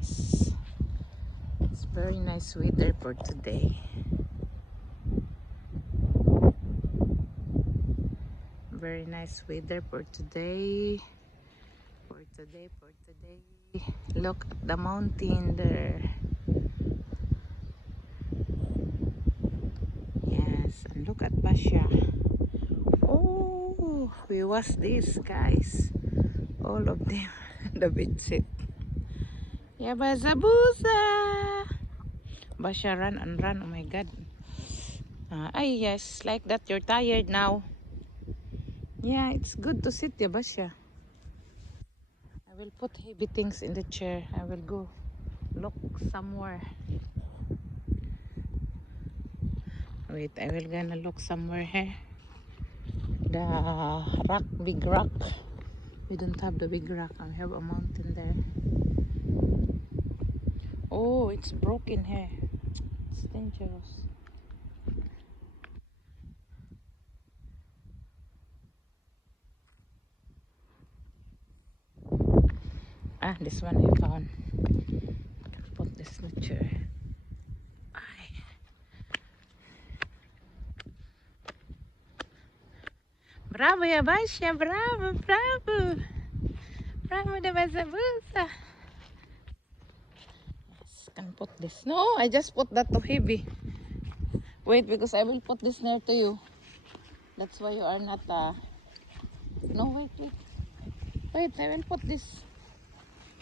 nice. It's very nice weather for today. Very nice weather for today. For today. Look at the mountain there. Yes, and look at Basha. Oh, we watch this, guys. All of them. The bedsheet. Yeah, Bazabuza. Basha, run and run. Oh my God. Yes, like that. You're tired now. Yeah, it's good to sit, yeah, Basha. I will put heavy things in the chair. I will go look somewhere. Wait, I will gonna look somewhere here. The rock, big rock. We don't have the big rock. I have a mountain there. Oh, it's broken here. It's dangerous. Ah, this one I found. I can put this in the chair. Ay. Bravo, Yabasha. Bravo, bravo. Bravo, the Bazabusa. Yes, can put this. No, I just put that too heavy. Wait, because I will put this near to you. That's why you are not no, wait. Wait, I will put this.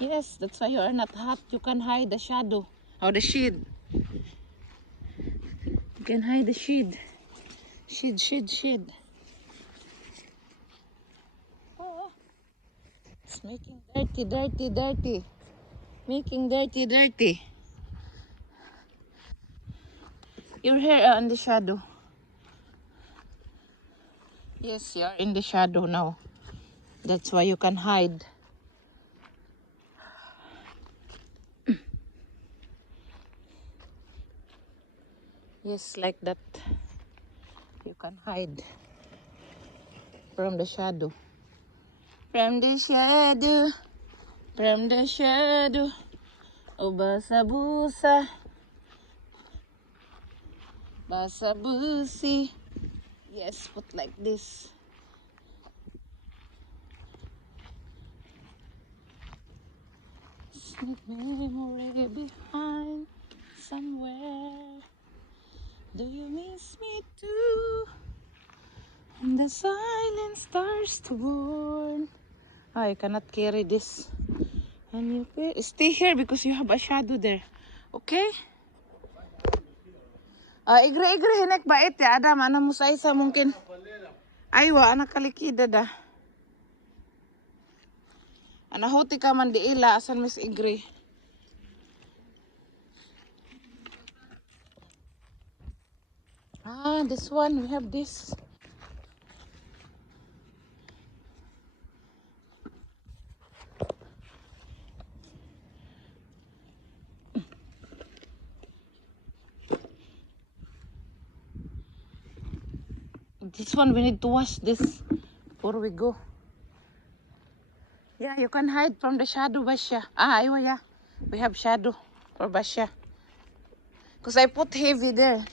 Yes, that's why you are not hot. You can hide the shadow. Or the shade. You can hide the shade. Shade. Oh, it's making dirty. Making dirty. Your hair are in the shadow. Yes, you are in the shadow now. That's why you can hide. Yes, like that. You can hide from the shadow. From the shadow. Oh, Basabusi. Yes, put like this. Sneak memory behind somewhere. Do you miss me too? And the silence starts to burn. I cannot carry this. And you stay here because you have a shadow there. Okay? Igre hinek bait ya Adam. Ana mo sa isa mungkin. Aywa, anak kalikida da. Ana hoti ka man di ila. Asan mis igre. This one. We have this. This one, we need to wash this before we go. Yeah, you can hide from the shadow, Basha. Aywa, yeah. We have shadow for Basha. Because I put heavy there.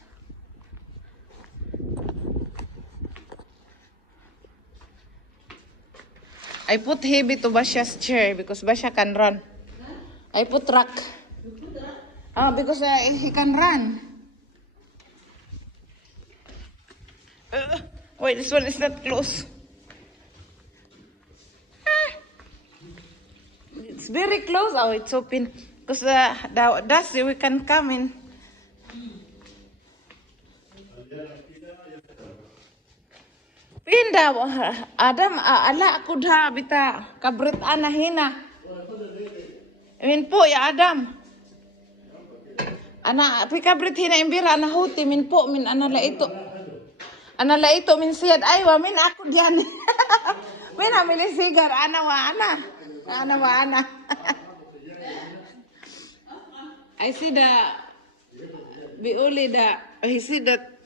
I put heavy to Basha's chair because Basha can run. I put rock. Because he can run. Wait, this one is not close. It's very close. Oh, it's open. Because the dust, we can come in. Pinda, Adam, ala ako dha, bita. Kabrit anahina. Min po, ya Adam. Ana, pikabrit hina imbira, ana huti, min po, min anala ito. Anala ito, min siyad, aywa, min ako diyan. Min amili sigar, ana wa ana. I see he see that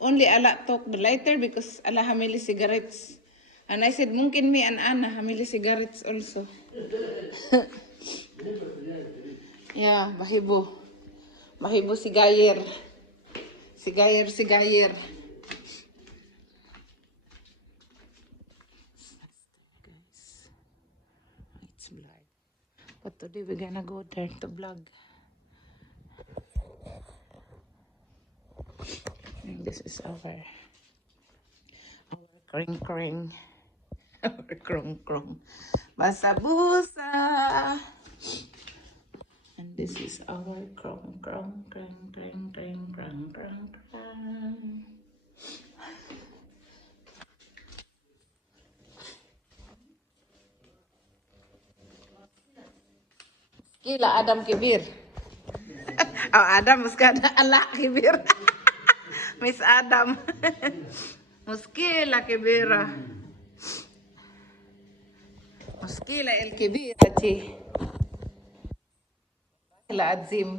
only ala talk the lighter because ala hamili cigarettes. And I said, mungkin me and Anna hamili cigarettes also. Yeah, bahibo. Bahibo si Gayer. Si Gayer, si Gayer. Guys, it's blurred. But today we're gonna go there to vlog. And this is our kring kring. Our krong krong. Basabusa. And this is our krong krong krong krong krong krong krong krong. Kila Adam Kibir. Oh, Adam muskada ala Kibir. Miss Adam. Muskila Kibira. Muskila el Kibira chi. Kila Adzim.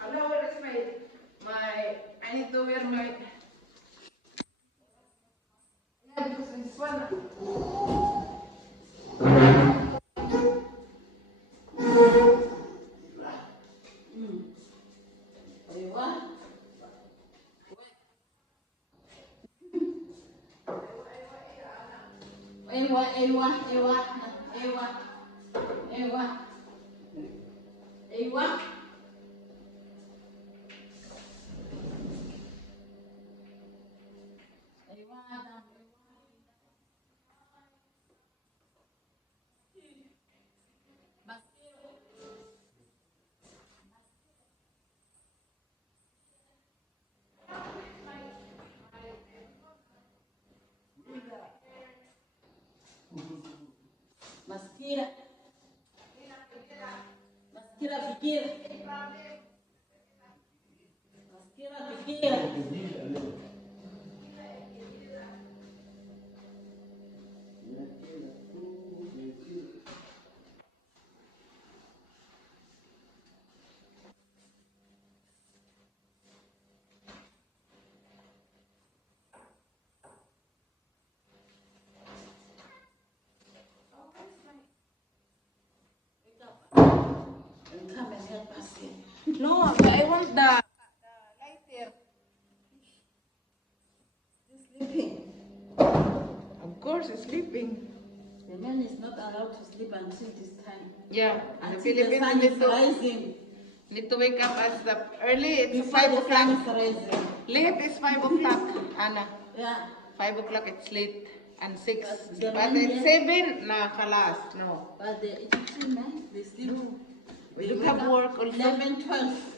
Hello, where is my I need to wear my yeah, because this one. Ewa, ewa, ewa, ewa, ewa, ewa. Maskira, maskira pikir, maskira pikir. Come and help us here. No, but I want the lighter. He's sleeping. Of course, he's sleeping. The man is not allowed to sleep until this time. Yeah, in the Until the Philippines, sun you is rising. need to wake up as the early. It's Before 5 the sun o'clock. is rising. Late is 5 o'clock, Anna. Yeah. 5 o'clock, it's late. And 6. But the But man at here- 7, nakalas. No. But the Egyptian men, they sleep. We don't have work also. 11, 12.